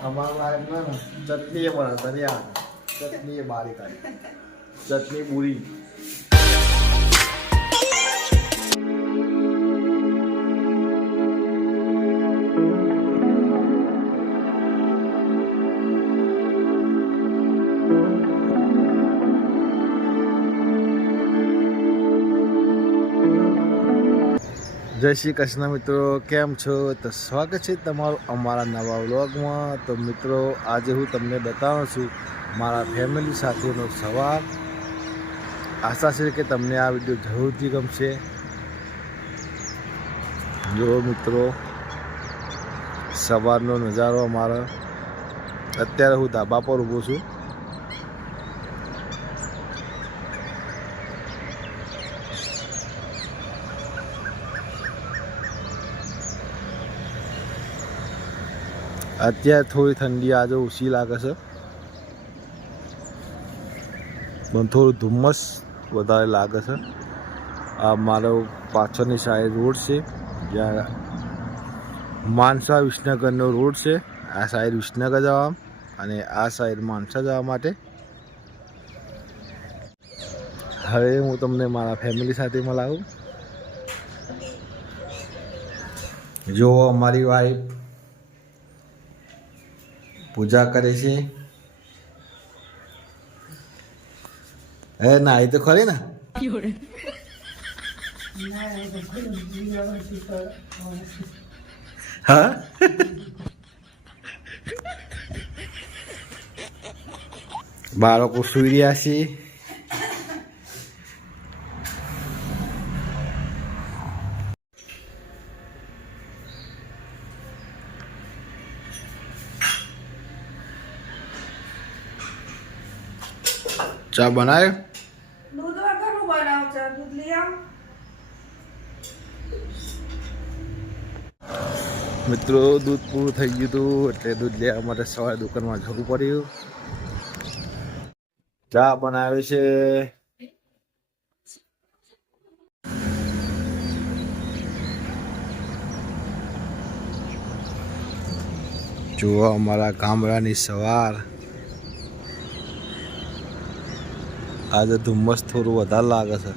અમારા લાઈફ ચટણી પણ નહીં ચટણી બારી કાઢી ચટણી પૂરી. જય શ્રી કૃષ્ણ મિત્રો, કેમ છો? તો સ્વાગત છે તમારું અમારા નવા વ્લોગમાં. તો મિત્રો, આજે હું તમને બતાવું છું મારા ફેમિલી સાથેનો સવાર આશા છે કે તમને આ વીડિયો જરૂરથી ગમશે. જો મિત્રો, સવારનો નજારો અમારો. અત્યારે હું ધાબા પર ઊભો છું. અત્યારે થોડી ઠંડી, આજે ઓછી લાગે છે. પણ થોડું ધુમ્મસ વધારે લાગે છે. આ મારો પાછળની સાઈડ રોડ છે, જ્યાં માનસા વિસનગરનો રોડ છે. આ સાઈડ વિસનગર જવા અને આ સાઈડ માનસા જવા માટે. હવે હું તમને મારા ફેમિલી સાથે મળાવું. જો અમારી વાઈફ પૂજા કરે છે એ ના એ તો ખરી ને હા બાળકો સુઈ રહ્યા છે ચા બનાવ્યો દૂધ વગરનું બનાવ છે. દૂધ લઈ આવ. મિત્રો દૂધ પૂરું થઈ ગયું હતું એટલે દૂધ લેવા માટે સવારે દુકાનમાં જવું પડ્યું. ચા બનાવે છે. જુઓ અમારા ગામડાની સવાર. આજે ધુમ્મસ થોડું વધારે લાગે છે.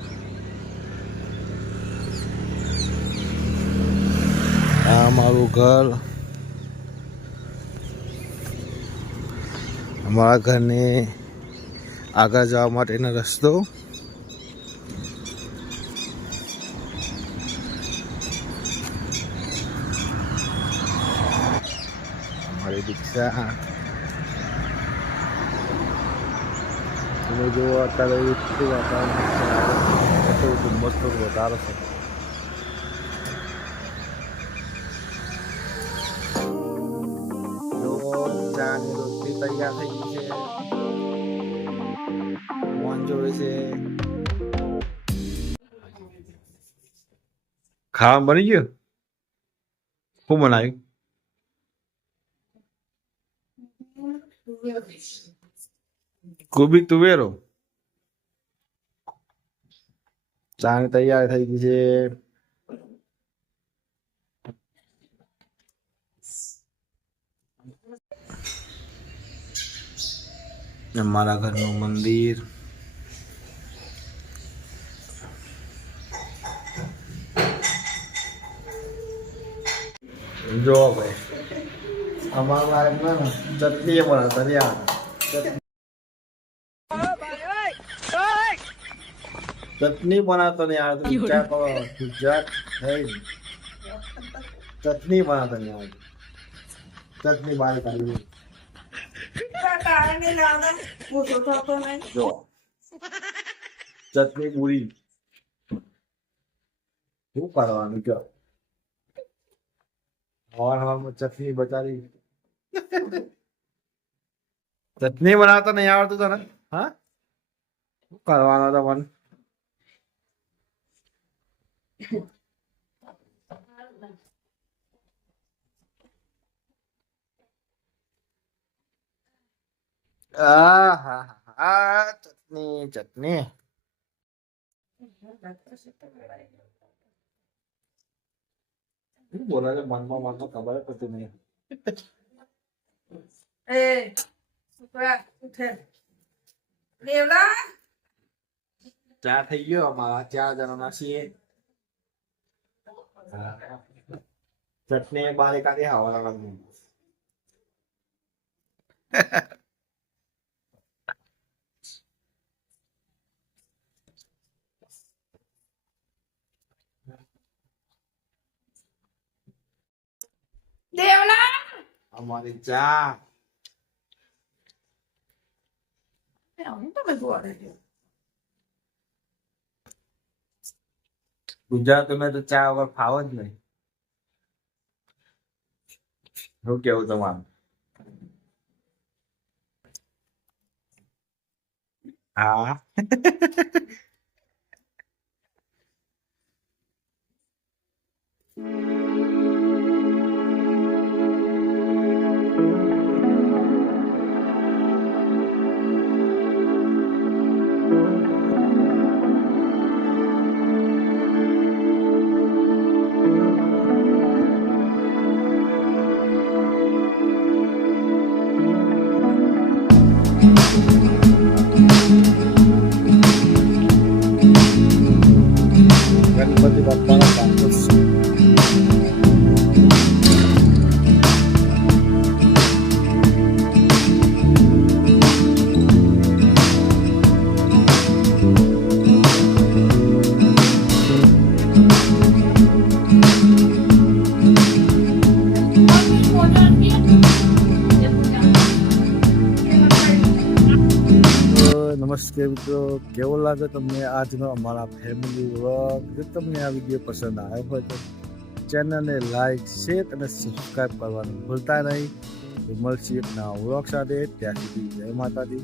આ મારું ઘર. અમારા ઘરને આગળ જવા માટેનો રસ્તો. અમારી રિક્ષા. તમે જુઓ અત્યારે એટલું વાતાવરણ છે એટલું ધુમ્મસ થોડું વધારે છે જો ચાની રોટલી તૈયાર થઈ ગઈ છે મોહન જોવે છે ખાવા બની ગયું શું બનાવ્યું કોબી તુવેરો ચાની તૈયાર થઈ ગઈ છે. અમારા ઘરનું મંદિર. જો ભાઈ. અમારા લાઈફ પણ ચટણી બનાવતા નહીં આવે ચટણી બનાવતો નહીં આવે તો વિચાર કરો ગુજરાત થઈ. ચટણી બનાવતા નહીં આવે ચટણી બહાર કાઢી. ચટણી પૂરી. શું કરવાનું કયો? હવાર હવામાં ચટણી બચારી. ચટણી બનાવતા નહીં આવડતું તને? હા? શું કરવાનો તમને આ હા હા ચટણી ચટણી. શું છે? મનમાં મનમાં ખબર પડતી નહીં. એ છોકરા ઉઠે. દેવલા? ચા થઈ ગયો અમારા ચાર જણાના છીએ. चटने बाले का दे हवा लगा देवला हमारे जा ไม่เอาไม่ต้องไปบวชเลย ગુજરાતમાં તો ચા વગર ફાવ જ નહીં. શું કેવું તમારું? હા. da. નમસ્તે મિત્રો, કેવો લાગે તમને આજનો અમારા ફેમિલી વ્લોગ જો તમને આ વીડિયો પસંદ આવ્યો હોય તો ચેનલને લાઈક શેર અને સબસ્ક્રાઈબ કરવાનું ભૂલતા નહીં. મળશે એક નવા વ્લોગ સાથે. ત્યાં સુધી જય માતાજી.